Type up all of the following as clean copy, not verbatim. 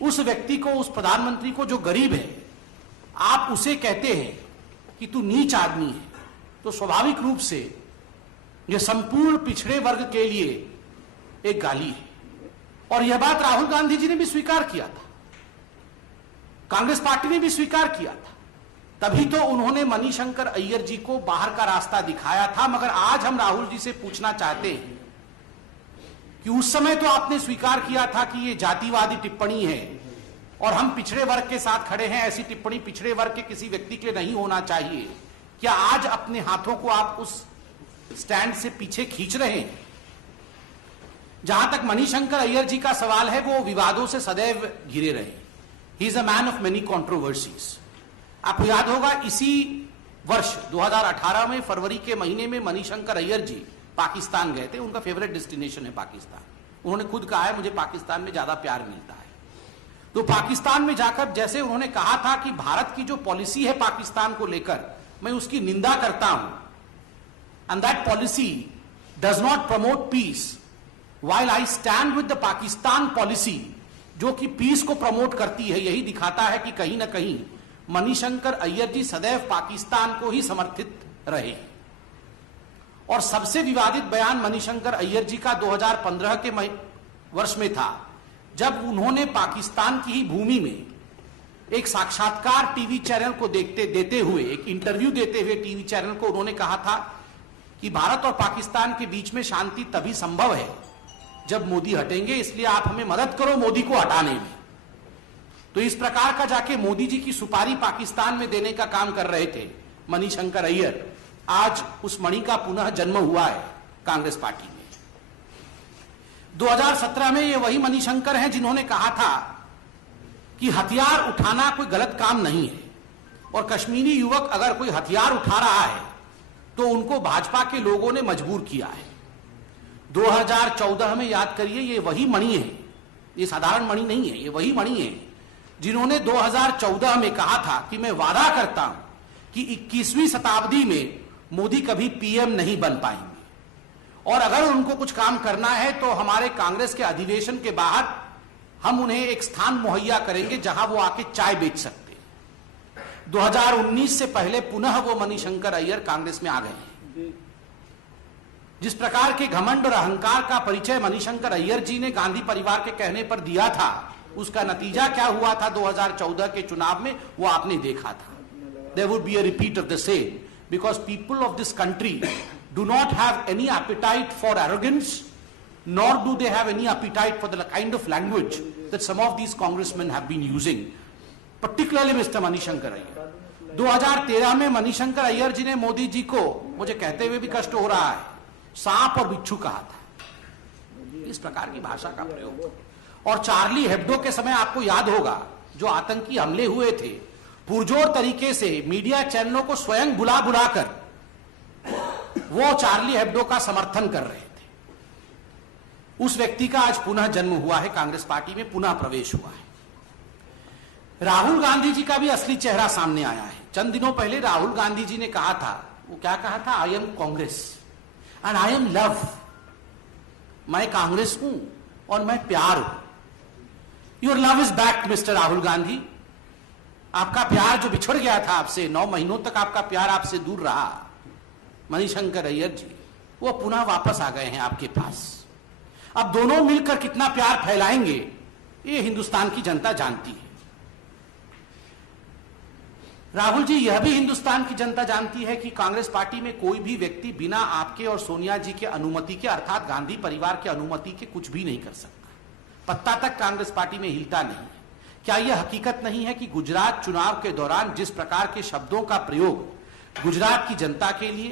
उस व्यक्ति को, उस प्रधानमंत्री को जो गरीब है, आप उसे कहते हैं कि तू नीच आदमी है, तो स्वाभाविक रूप से यह संपूर्ण पिछड़े वर्ग के लिए एक गाली है। और यह बात राहुल गांधी जी ने भी स्वीकार किया था, कांग्रेस पार्टी ने भी स्वीकार किया था, तभी तो उन्होंने मणिशंकर अय्यर जी को बाहर का रास्ता दिखाया था। मगर आज हम राहुल जी से पूछना चाहते हैं कि उस समय तो आपने स्वीकार किया था कि यह जातिवादी टिप्पणी है और हम पिछड़े वर्ग के साथ खड़े हैं, ऐसी टिप्पणी पिछड़े वर्ग के किसी व्यक्ति के लिए नहीं होना चाहिए। क्या आज अपने हाथों को आप उस स्टैंड से पीछे खींच रहे हैं? जहां तक मणिशंकर अय्यर जी का सवाल है, वो विवादों से सदैव घिरे रहे। He is a man of many controversies. आपको याद होगा इसी वर्ष 2018 में फरवरी के महीने में मणिशंकर अय्यर जी पाकिस्तान गए थे। उनका फेवरेट डेस्टिनेशन है पाकिस्तान। उन्होंने खुद कहा है मुझे पाकिस्तान में ज्यादा प्यार मिलता है। तो पाकिस्तान में जाकर जैसे उन्होंने कहा था कि भारत की जो पॉलिसी है पाकिस्तान को लेकर, मैं उसकी निंदा करता हूं, and that policy does not promote peace, while I stand with the Pakistan policy, जो कि पीस को प्रमोट करती है। यही दिखाता है कि कहीं ना कहीं मणिशंकर अय्यर जी सदैव पाकिस्तान को ही समर्थित रहे। और सबसे विवादित बयान मणिशंकर अय्यर जी का 2015 के वर्ष में था, जब उन्होंने पाकिस्तान की ही भूमि में एक साक्षात्कार टीवी चैनल को देते हुए, एक इंटरव्यू देते हुए टीवी चैनल को उन्होंने कहा था कि भारत और पाकिस्तान के बीच में शांति तभी संभव है जब मोदी हटेंगे, इसलिए आप हमें मदद करो मोदी को हटाने में। तो इस प्रकार का जाके मोदी जी की सुपारी पाकिस्तान में देने का काम कर रहे थे मणिशंकर अय्यर। आज उस मणि का पुनः जन्म हुआ है कांग्रेस पार्टी में। 2017 में ये वही मणिशंकर हैं जिन्होंने कहा था कि हथियार उठाना कोई गलत काम नहीं है, और कश्मीरी युवक अगर कोई हथियार उठा रहा है तो उनको भाजपा के लोगों ने मजबूर किया है। 2014 में याद करिए, ये वही मणि है, ये साधारण मणि नहीं है, ये वही मणि है जिन्होंने 2014 में कहा था कि मैं वादा करता हूं कि 21वीं शताब्दी में मोदी कभी पीएम नहीं बन पाएंगे, और अगर उनको कुछ काम करना है तो हमारे कांग्रेस के अधिवेशन के बाहर हम उन्हें एक स्थान मुहैया करेंगे जहां वो आके चाय बेच सकते हैं। 2019 से पहले पुनः वो मणिशंकर अय्यर कांग्रेस में आ गए हैं। जिस प्रकार के घमंड और अहंकार का परिचय मणिशंकर अय्यर जी ने गांधी परिवार के कहने पर दिया था, उसका नतीजा क्या हुआ था 2014 के चुनाव में, वो आपने देखा था। There would be a repeat of the same because people of this country do not have any appetite for arrogance, nor do they have any appetite for the kind of language that some of these congressmen have been using, particularly Mr. Manishankar Aiyar. 2013 में मणिशंकर अय्यर जी ने मोदी जी को, मुझे कहते हुए भी कष्ट हो रहा है, सांप और बिच्छू कहा था। इस प्रकार की भाषा का प्रयोग। और चार्ली हेब्डो के समय आपको याद होगा, जो आतंकी हमले हुए थे, पुरजोर तरीके से मीडिया चैनलों को स्वयं बुला बुलाकर वो चार्ली हेब्डो का समर्थन कर रहे थे। उस व्यक्ति का आज पुनः जन्म हुआ है, कांग्रेस पार्टी में पुनः प्रवेश हुआ है। राहुल गांधी जी का भी असली चेहरा सामने आया है। चंद दिनों पहले राहुल गांधी जी ने कहा था, वो क्या कहा था, I am Congress and I am love. मैं कांग्रेस हूं और मैं प्यार हूं। Your love is back mister Rahul Gandhi. आपका प्यार जो बिछड़ गया था आपसे, 9 महीनों तक आपका प्यार आपसे दूर रहा, मणिशंकर अय्यर जी, वो पुनः वापस आ गए हैं आपके पास। अब दोनों मिलकर कितना प्यार फैलाएंगे ये हिंदुस्तान की जनता जानती है। राहुल जी, यह भी हिंदुस्तान की जनता जानती है कि कांग्रेस पार्टी में कोई भी व्यक्ति बिना आपके और सोनिया जी के अनुमति के, अर्थात गांधी परिवार के अनुमति के, कुछ भी नहीं कर सकता। पत्ता तक कांग्रेस पार्टी में हिलता नहीं है। क्या यह हकीकत नहीं है कि गुजरात चुनाव के दौरान जिस प्रकार के शब्दों का प्रयोग गुजरात की जनता के लिए,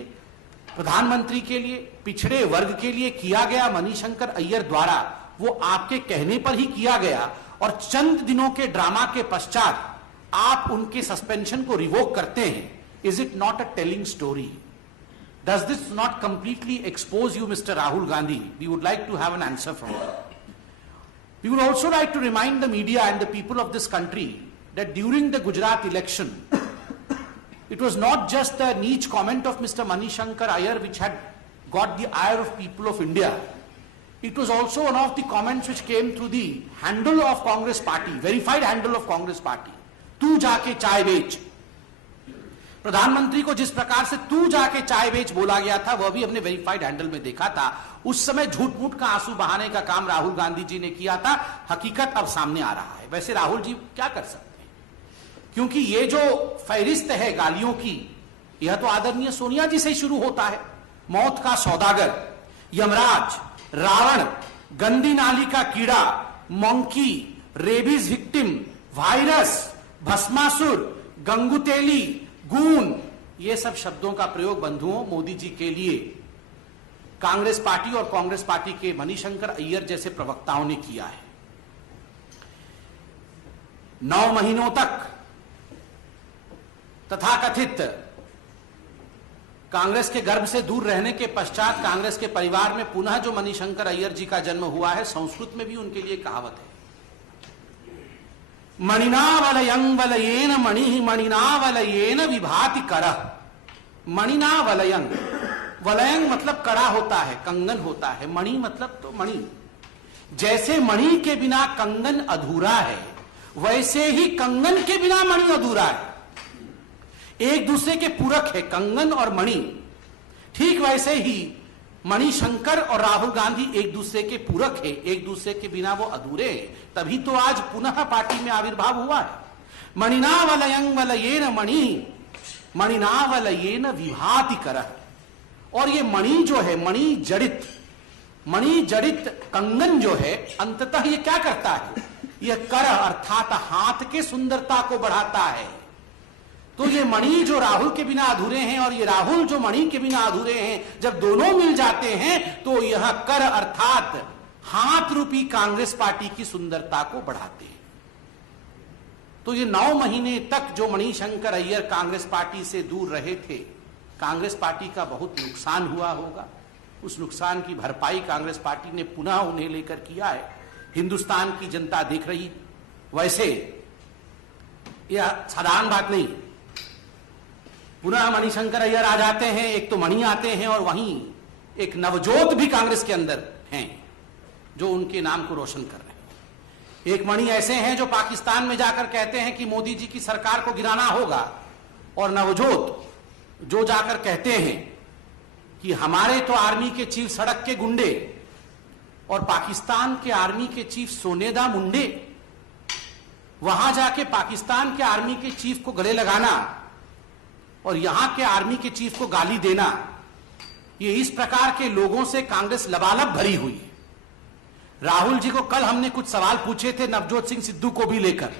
प्रधानमंत्री के लिए, पिछड़े वर्ग के लिए किया गया मणिशंकर अय्यर द्वारा, वो आपके कहने पर ही किया गया, और चंद दिनों के ड्रामा के पश्चात आप उनके सस्पेंशन को रिवोक करते हैं? Is it not a telling story? Does this not completely expose you mister Rahul Gandhi? We would like to have an answer from you. We would also like to remind the media and the people of this country that during the Gujarat election, it was not just the niche comment of Mr. Manishankar Aiyar which had got the ire of people of India. It was also one of the comments which came through the handle of Congress party, verified handle of Congress party. तू जाके चाय बेच। प्रधानमंत्री को जिस प्रकार से तू जाके चाय बेच बोला गया था, वह भी हमने वेरीफाइड हैंडल में देखा था। उस समय झूठ मूठ का आंसू बहाने का काम राहुल गांधी जी ने किया था। हकीकत अब सामने आ रहा है। वैसे राहुल जी क्या कर सकते हैं, क्योंकि ये जो फहरिस्त है गालियों की, यह तो आदरणीय सोनिया जी से ही शुरू होता है। मौत का सौदागर, यमराज, रावण, गंदी नाली का कीड़ा, monkey, rabies victim, virus, Bhasmasur, गंगुतेली, goon, ये सब शब्दों का प्रयोग बंधुओं मोदी जी के लिए कांग्रेस पार्टी और कांग्रेस पार्टी के मणिशंकर अय्यर जैसे प्रवक्ताओं ने किया है। 9 महीनों तक तथाकथित कांग्रेस के गर्भ से दूर रहने के पश्चात कांग्रेस के परिवार में पुनः जो मणिशंकर अय्यर जी का जन्म हुआ है, संस्कृत में भी उनके लिए कहावत है, मणिना वलयं वलयेन मणि मणिना वलयेन विभाति करः। मणिना वलयं, वलयं मतलब कड़ा होता है, कंगन होता है, मणि मतलब तो मणि। जैसे मणि के बिना कंगन अधूरा है, वैसे ही कंगन के बिना मणि अधूरा है। एक दूसरे के पूरक है कंगन और मणि। ठीक वैसे ही मणिशंकर और राहुल गांधी एक दूसरे के पूरक है, एक दूसरे के बिना वो अधूरे हैं। तभी तो आज पुनः पार्टी में आविर्भाव हुआ है। मणिना वलयं वलयेन मणि मणिना वलयेन विभाति करः। और ये मणि जो है, मणि जड़ित कंगन जो है, अंततः ये क्या करता है, यह कर अर्थात हाथ के सुंदरता को बढ़ाता है। तो ये मणि जो राहुल के बिना अधूरे हैं और ये राहुल जो मणि के बिना अधूरे हैं, जब दोनों मिल जाते हैं तो यह कर अर्थात हाथ रूपी कांग्रेस पार्टी की सुंदरता को बढ़ाते हैं। तो ये 9 महीने तक जो मणिशंकर अय्यर कांग्रेस पार्टी से दूर रहे थे, कांग्रेस पार्टी का बहुत नुकसान हुआ होगा। उस नुकसान की भरपाई कांग्रेस पार्टी ने पुनः उन्हें लेकर किया है। हिंदुस्तान की जनता देख रही। वैसे यह साधारण बात नहीं, पुनः मणिशंकर अय्यर आ जाते हैं, एक तो मणि आते हैं और वहीं एक नवजोत भी कांग्रेस के अंदर हैं जो उनके नाम को रोशन कर रहे हैं। एक मणि ऐसे हैं जो पाकिस्तान में जाकर कहते हैं कि मोदी जी की सरकार को गिराना होगा, और नवजोत जो जाकर कहते हैं कि हमारे तो आर्मी के चीफ सड़क के गुंडे और पाकिस्तान के आर्मी के चीफ सोनेदा मुंडे। वहां जाके पाकिस्तान के आर्मी के चीफ को गले लगाना और यहां के आर्मी के चीफ को गाली देना, ये इस प्रकार के लोगों से कांग्रेस लबालब भरी हुई है। राहुल जी को कल हमने कुछ सवाल पूछे थे नवजोत सिंह सिद्धू को भी लेकर,